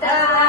Bye.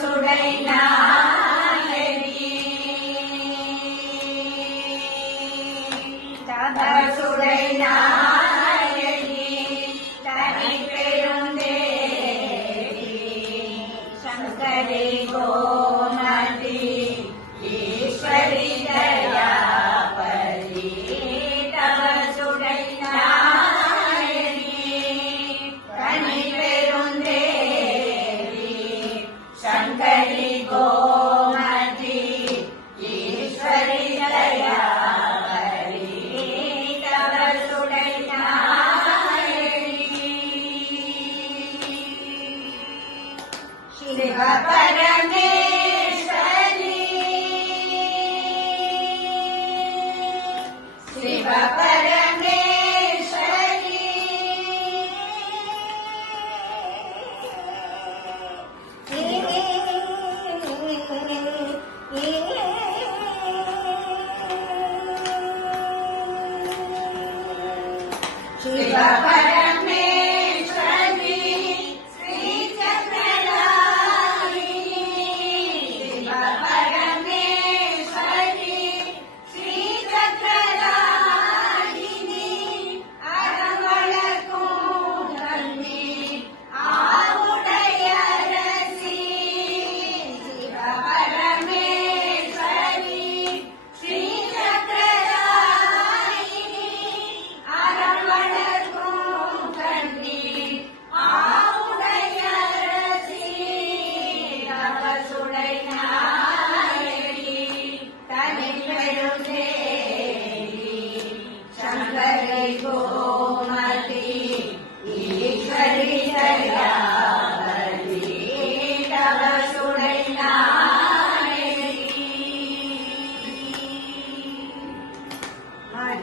surgaina Y de papá grande.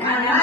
Nana.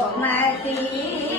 Oh, my dear.